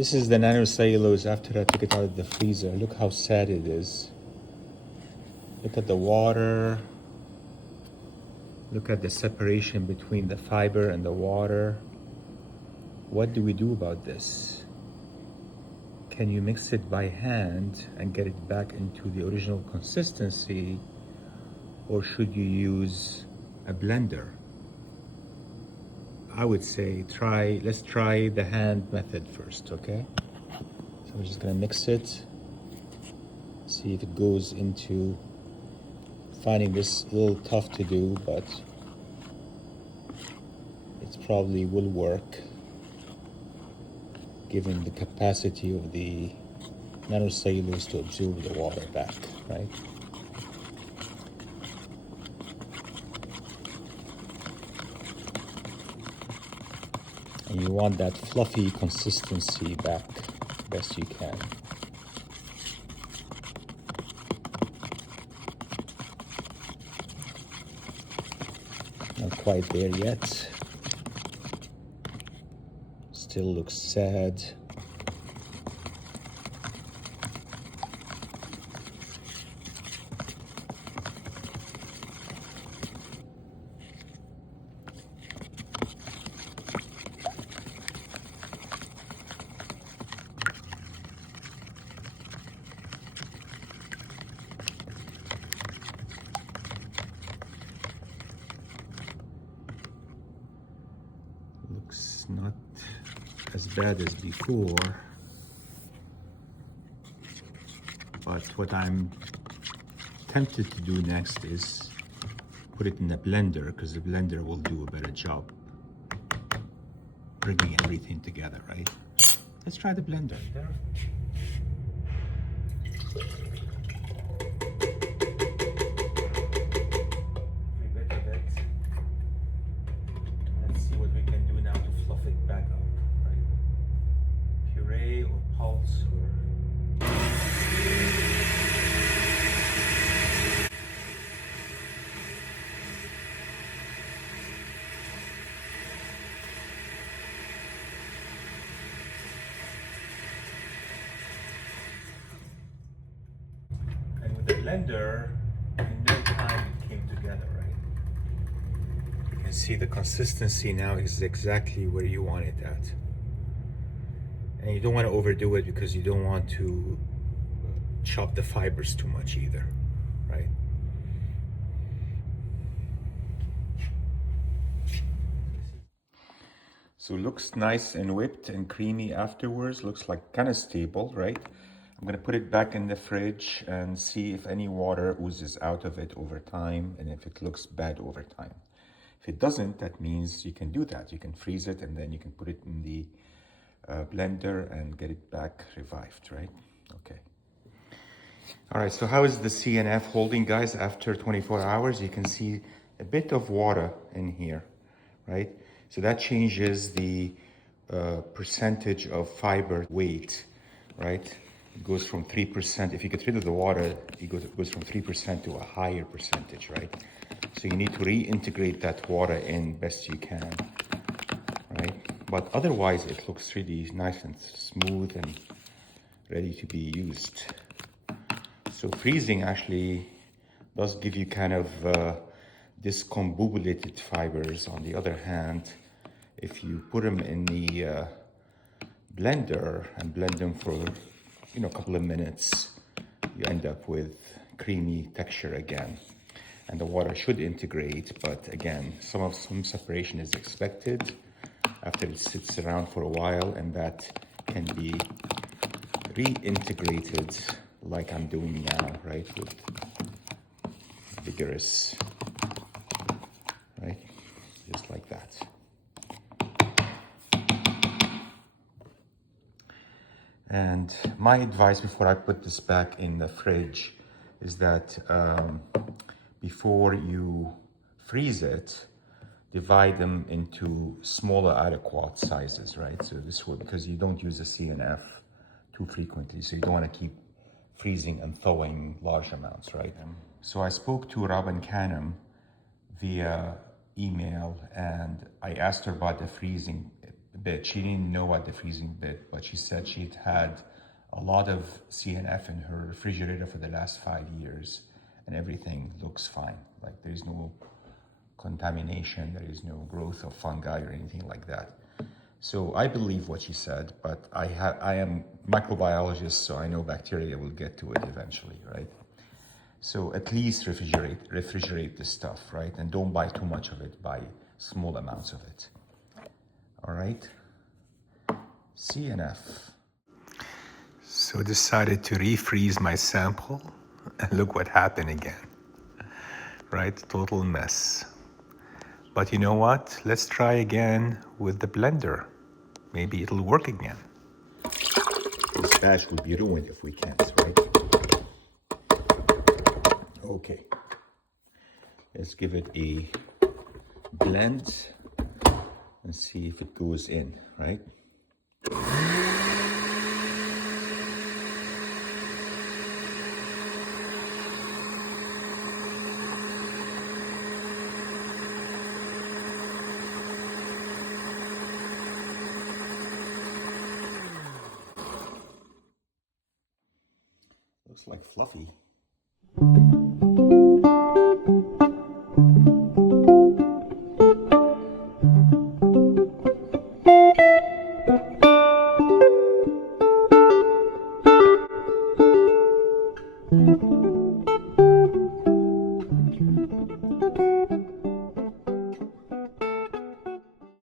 This is the nanocellulose after I took it out of the freezer. Look how sad it is. Look at the water. Look at the separation between the fiber and the water. What do we do about this? Can you mix it by hand and get it back into the original consistency, or should you use a blender? I would say let's try the hand method first, okay? So we're just gonna mix it, see if it goes into, finding this a little tough to do, but it probably will work given the capacity of the nanocellulose to absorb the water back, right? And you want that fluffy consistency back best you can. Not quite there yet. Still looks sad. Looks not as bad as before, but what I'm tempted to do next is put it in a blender, because the blender will do a better job bringing everything together, right? Let's try the blender. Let's see what we can do now to fluff it back up, right? Puree or pulse or... And with the blender, in no time it came together, right? You can see the consistency now is exactly where you want it at. And you don't want to overdo it because you don't want to chop the fibers too much either, right? So it looks nice and whipped and creamy afterwards. Looks like kind of stable, right? I'm gonna put it back in the fridge and see if any water oozes out of it over time and if it looks bad over time. If it doesn't, that means you can do that. You can freeze it and then you can put it in the blender and get it back revived, right? Okay. All right, so how is the CNF holding, guys? After 24 hours, you can see a bit of water in here, right? So that changes the percentage of fiber weight, right? It goes from 3%, if you get rid of the water, it goes from 3% to a higher percentage, right? So you need to reintegrate that water in best you can, right? But otherwise, it looks really nice and smooth and ready to be used. So freezing actually does give you kind of discombobulated fibers. On the other hand, if you put them in the blender and blend them for a couple of minutes, you end up with creamy texture again. And the water should integrate, but again, some separation is expected after it sits around for a while, and that can be reintegrated like I'm doing now, right? With vigorous, right? Just like that. And my advice before I put this back in the fridge is that before you freeze it, divide them into smaller adequate sizes, right? So this will, because you don't use the CNF too frequently, so you don't want to keep freezing and thawing large amounts, right? So I spoke to Robin Canham via email, and I asked her about the freezing bit. She didn't know what the freezing bit, but she said she'd had a lot of CNF in her refrigerator for the last 5 years, and everything looks fine. Like there is no contamination, there is no growth of fungi or anything like that. So I believe what she said, but I am microbiologist, so I know bacteria will get to it eventually, right? So at least refrigerate this stuff, right? And don't buy too much of it, buy small amounts of it. All right? CNF. So decided to refreeze my sample, and look what happened again, right? Total mess. But you know what? Let's try again with the blender. Maybe it'll work again. This batch would be ruined if we can't, right? Okay. Let's give it a blend and see if it goes in, right? Looks like fluffy.